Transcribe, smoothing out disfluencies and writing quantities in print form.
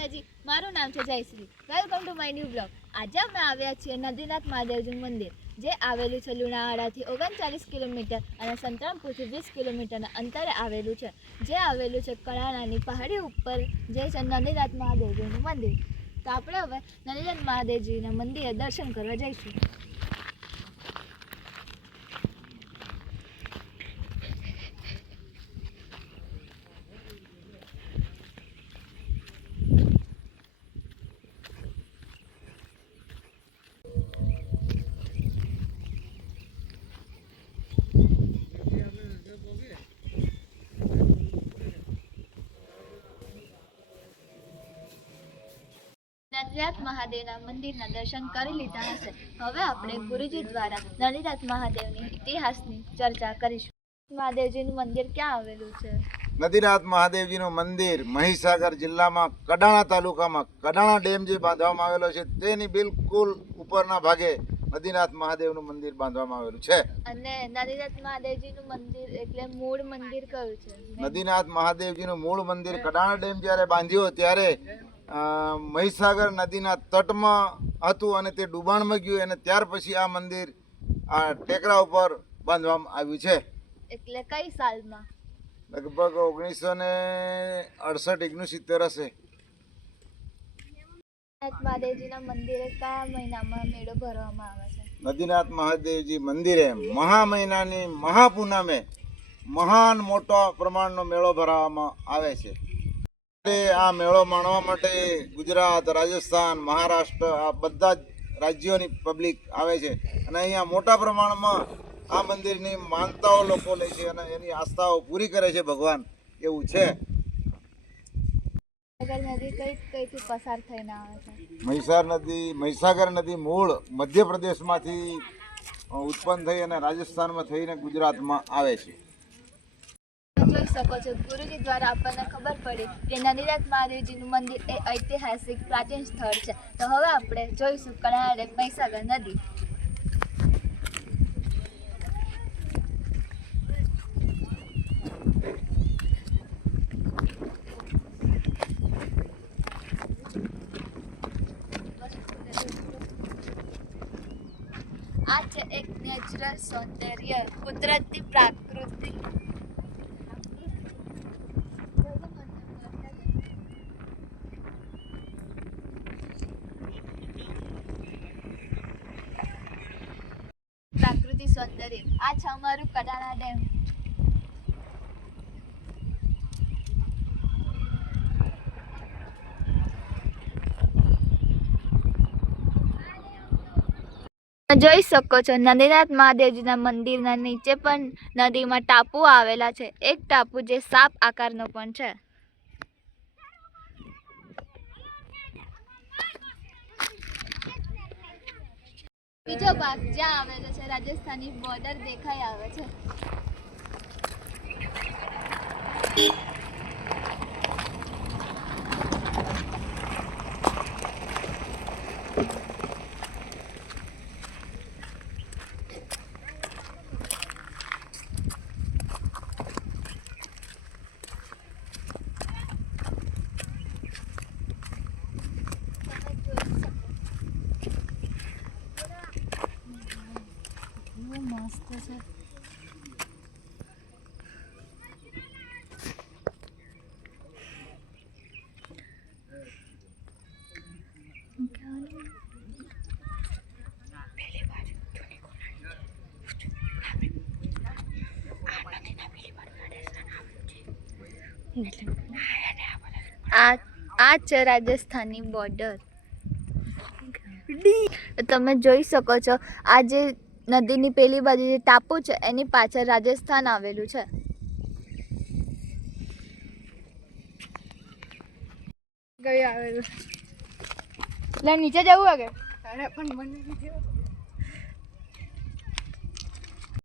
માતાજી, મારું નામ છે Jayshree. Welcome to my new blog. આજે અમે આવ્યા છીએ નદીનાથ મહાદેવજીનું મંદિર, જે આવેલું છે લુણાવાડાથી 39 કિલોમીટર અને સંતરામપુરથી 20 કિલોમીટરના અંતરે આવેલું છે. જે આવેલું છે કડાણાની પહાડી ઉપર, જે છે નદીનાથ મહાદેવજીનું મંદિર. તો આપણે હવે નદીનાથ મહાદેવજીના મંદિરે દર્શન કરવા જઈશું. નદીનાથ મહાદેવના મંદિરના દર્શન કરી લીધા હશે. હવે આપણે ગુરુજી દ્વારા નદીનાથ મહાદેવની ઇતિહાસની ચર્ચા કરીશું. મહાદેવજીનું મંદિર ક્યાં આવેલું છે? નદીનાથ મહાદેવજીનું મંદિર મહીસાગર જિલ્લામાં કડાણા તાલુકામાં કડાણા ડેમ જે બાંધવામાં આવેલો છે તેની બિલકુલ ઉપરના ભાગે નદીનાથ મહાદેવનું મંદિર બાંધવામાં આવેલું છે. અને નદીનાથ મહાદેવજીનું મંદિર એટલે મૂળ મંદિર કયું છે? નદીનાથ મહાદેવજીનું મૂળ મંદિર કડાણા ડેમ જ્યારે બાંધ્યો ત્યારે મહીસાગર નદીના તટમાં હતું અને તે ડૂબાણમાં ગયું અને ત્યાર પછી આ મંદિર આ ટેકરા ઉપર બાંધવામાં આવ્યું છે. એટલે કઈ સાલમાં? લગભગ 1968-69 હશે. મહાદેવજીના મંદિરે કયા મહિનામાં મેળો ભરવામાં આવે છે? નદીનાથ મહાદેવજી મંદિરે મહા મહિનાની મહાપૂનમે મહાન મોટો પ્રમાણનો મેળો ભરાવામાં આવે છે. આ મેળો માણવા માટે ગુજરાત, રાજસ્થાન, મહારાષ્ટ્ર આ બધા જ રાજ્યોની પબ્લિક આવે છે અને અહીંયા મોટા પ્રમાણમાં આ મંદિરની માનતાઓ લોકો લે છે અને એની આસ્થાઓ પૂરી કરે છે ભગવાન, એવું છે. નદી કઈથી પસાર થઈને આવે છે? મહીસાગર નદી મૂળ મધ્યપ્રદેશમાંથી ઉત્પન્ન થઈ અને રાજસ્થાનમાં થઈને ગુજરાતમાં આવે છે. જોઈ શકો છો, ગુરુજી દ્વારા આપણને ખબર પડી કે નદીનાથ મહાદેવજીનું મંદિર એ ઐતિહાસિક પ્રાચીન સ્થળ છે. તો હવે આપણે જોઈશું કડાણા ડેમ મહીસાગર નદી. આ છે એક નેચરલ સૌંદર્ય, કુદરતી પ્રાકૃતિક સૌંદર્ય. આ છે અમારું કડાણા ડેમ. જોઈ શકો છો, નદીનાથ મહાદેવજીના મંદિરના નીચે પણ નદીમાં ટાપુ આવેલા છે. એક ટાપુ જે સાપ આકારનો પણ છે. બીજો ભાગ જ્યાં આવેલો છે રાજસ્થાની બોર્ડર દેખાઈ આવે છે. મસ્ત છે. આ છે રાજસ્થાની બોર્ડર. તમે જોઈ શકો છો, આ જે નદીની પેલી બાજુ જે ટાપુ છે એની પાછળ રાજસ્થાન આવેલું છે. ગઈ આવેલું એટલે નીચે જવું આગળ પણ મને